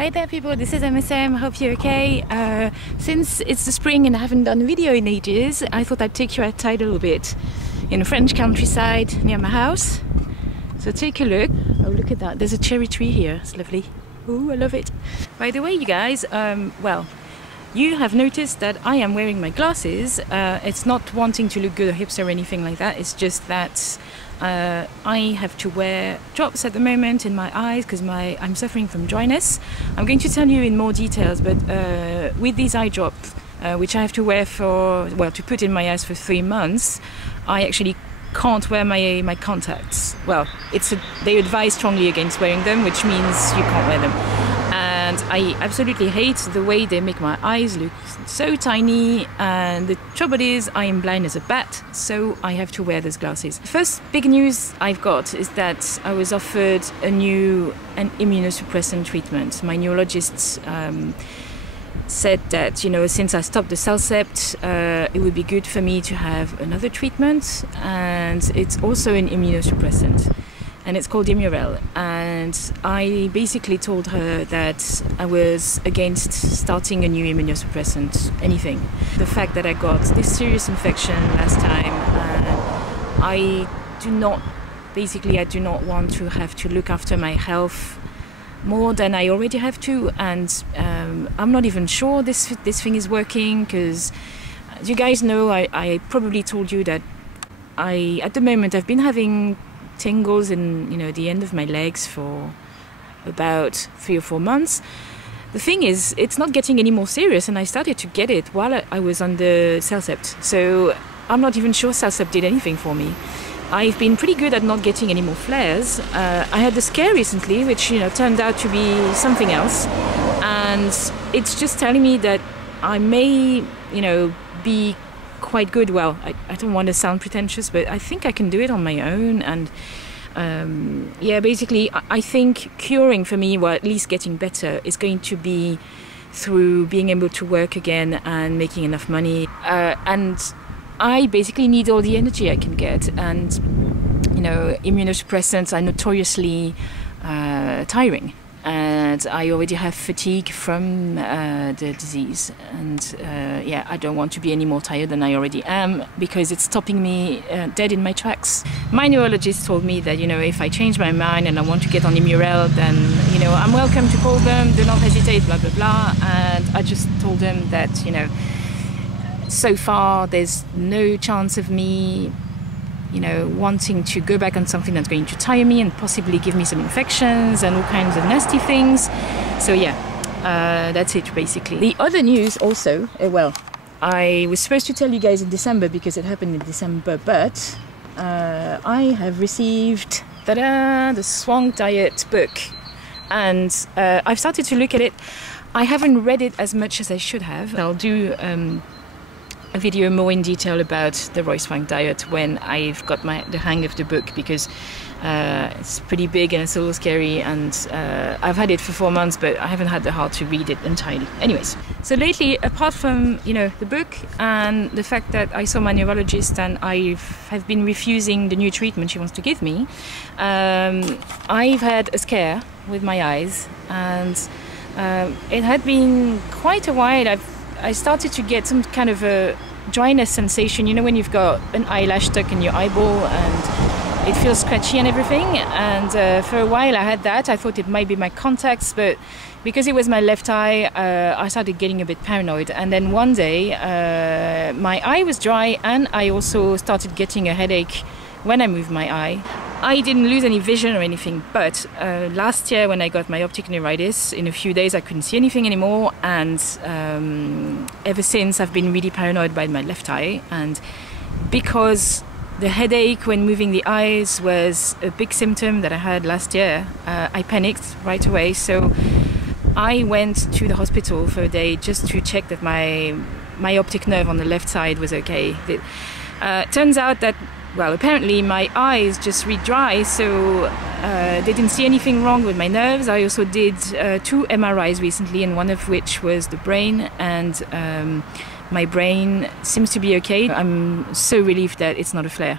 Hi there people, this is MSM, hope you're okay. Since it's the spring and I haven't done a video in ages, I thought I'd take you outside a little bit in the French countryside near my house. So take a look. Oh, look at that, there's a cherry tree here, it's lovely. Ooh, I love it. By the way, you guys, well, you have noticed that I am wearing my glasses. It's not wanting to look good or hipster or anything like that, it's just that I have to wear drops at the moment in my eyes because I'm suffering from dryness. I'm going to tell you in more details, but with these eye drops, which I have to wear to put in my eyes for 3 months, I actually can't wear my contacts. Well, they advise strongly against wearing them, which means you can't wear them. And I absolutely hate the way they make my eyes look so tiny, and the trouble is I am blind as a bat, so I have to wear those glasses. First big news I've got is that I was offered an immunosuppressant treatment. My neurologist said that, you know, since I stopped the Celcept, it would be good for me to have another treatment, and it's also an immunosuppressant. And it's called Imurel, and I basically told her that I was against starting a new immunosuppressant, anything. The fact that I got this serious infection last time, I do not want to have to look after my health more than I already have to, and I'm not even sure this thing is working, because as you guys know, I probably told you that at the moment I've been having tingles in, you know, the end of my legs for about 3 or 4 months. The thing is, it's not getting any more serious, and I started to get it while I was on the Celcept. So I'm not even sure Celcept did anything for me. I've been pretty good at not getting any more flares. I had a scare recently, which, you know, turned out to be something else, and it's just telling me that I may, you know, be quite good. Well, I don't want to sound pretentious, but I think I can do it on my own. And yeah, basically I think curing for me, or at least getting better, is going to be through being able to work again and making enough money, and I basically need all the energy I can get. And, you know, immunosuppressants are notoriously tiring, and I already have fatigue from the disease, and yeah, I don't want to be any more tired than I already am, because it's stopping me dead in my tracks. My neurologist told me that, you know, if I change my mind and I want to get on Imurel, then, you know, I'm welcome to call them, do not hesitate, blah blah blah. And I just told them that, you know, so far there's no chance of me, you know, wanting to go back on something that's going to tire me and possibly give me some infections and all kinds of nasty things. So yeah, that's it basically. The other news also, well, I was supposed to tell you guys in December because it happened in December, but I have received, ta-da, the Swank Diet book, and I've started to look at it. I haven't read it as much as I should have. I'll do a video more in detail about the Roy Swank Diet when I've got the hang of the book, because it's pretty big and it's a little scary, and I've had it for 4 months, but I haven't had the heart to read it entirely. Anyways, so lately, apart from, you know, the book and the fact that I saw my neurologist and I have been refusing the new treatment she wants to give me, I've had a scare with my eyes, and it had been quite a while. I started to get some kind of a dryness sensation, you know, when you've got an eyelash stuck in your eyeball and it feels scratchy and everything. And for a while I had that. I thought it might be my contacts, but because it was my left eye, I started getting a bit paranoid. And then one day my eye was dry, and I also started getting a headache when I moved my eye. I didn't lose any vision or anything, but last year when I got my optic neuritis, in a few days I couldn't see anything anymore, and ever since I've been really paranoid by my left eye. And because the headache when moving the eyes was a big symptom that I had last year, I panicked right away. So I went to the hospital for a day just to check that my optic nerve on the left side was okay. Turns out that, well, apparently my eyes just read dry, so they didn't see anything wrong with my nerves. I also did 2 MRIs recently, and one of which was the brain, and my brain seems to be okay. I'm so relieved that it's not a flare.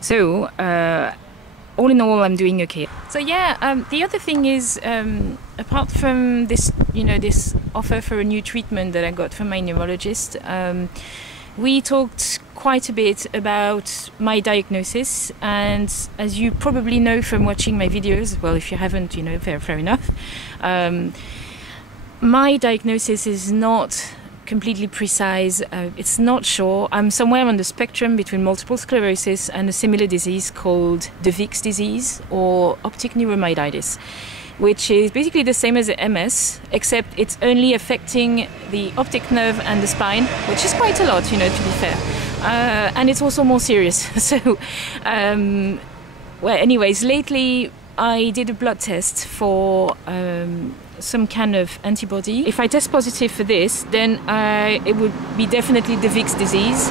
So all in all, I'm doing okay. So yeah, the other thing is, apart from this, this offer for a new treatment that I got from my neurologist, we talked quite a bit about my diagnosis, and as you probably know from watching my videos, well, if you haven't, fair enough, my diagnosis is not completely precise. It's not sure. I'm somewhere on the spectrum between multiple sclerosis and a similar disease called de Vic's disease or optic neuromyelitis, which is basically the same as the MS, except it's only affecting the optic nerve and the spine, which is quite a lot, to be fair. And it's also more serious. So, well, anyways, lately I did a blood test for some kind of antibody. If I test positive for this, then it would be definitely de Vic's disease,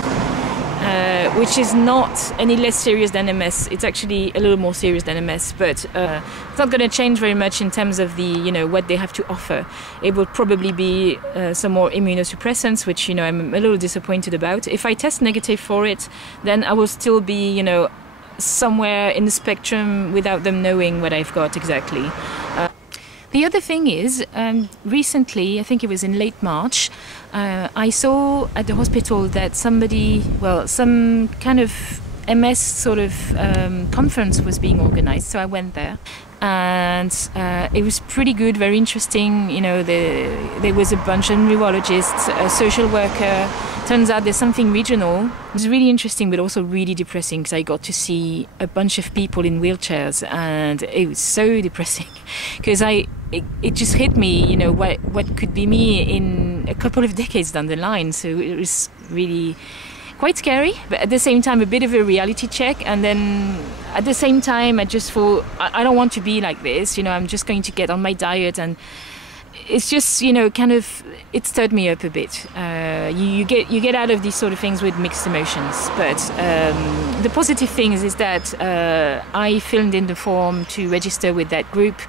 which is not any less serious than MS. It's actually a little more serious than MS, but it's not going to change very much in terms of the, what they have to offer. It will probably be some more immunosuppressants, which, I'm a little disappointed about. If I test negative for it, then I will still be, somewhere in the spectrum without them knowing what I've got exactly. The other thing is, recently, I think it was in late March, I saw at the hospital that some kind of MS sort of conference was being organized, so I went there. And it was pretty good, very interesting. There was a bunch of neurologists, a social worker. Turns out there's something regional. It was really interesting, but also really depressing, because I got to see a bunch of people in wheelchairs, and it was so depressing, because it just hit me, what could be me in a couple of decades down the line. So it was really quite scary, but at the same time a bit of a reality check. And then at the same time I just thought, I don't want to be like this, I'm just going to get on my diet. And it's just, kind of, it stirred me up a bit. You get out of these sort of things with mixed emotions. But the positive thing is that I filled in the form to register with that group.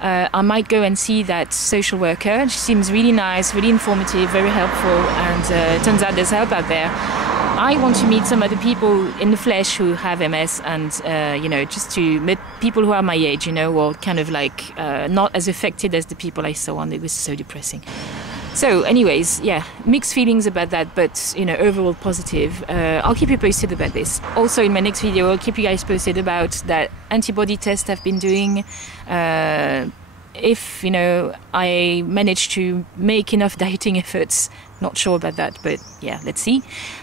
I might go and see that social worker. She seems really nice, really informative, very helpful, and turns out there's help out there. I want to meet some other people in the flesh who have MS, and just to meet people who are my age, or kind of like not as affected as the people I saw, and it was so depressing. So anyways, yeah, mixed feelings about that, but overall positive. I'll keep you posted about this. Also in my next video, I'll keep you guys posted about that antibody test I've been doing. If I manage to make enough dieting efforts. Not sure about that, but yeah, let's see.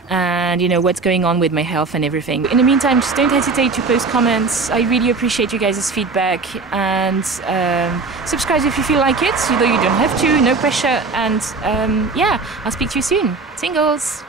And what's going on with my health and everything. In the meantime, just don't hesitate to post comments. I really appreciate you guys' feedback, and subscribe if you feel like it, although you don't have to, no pressure. And yeah, I'll speak to you soon. Singles!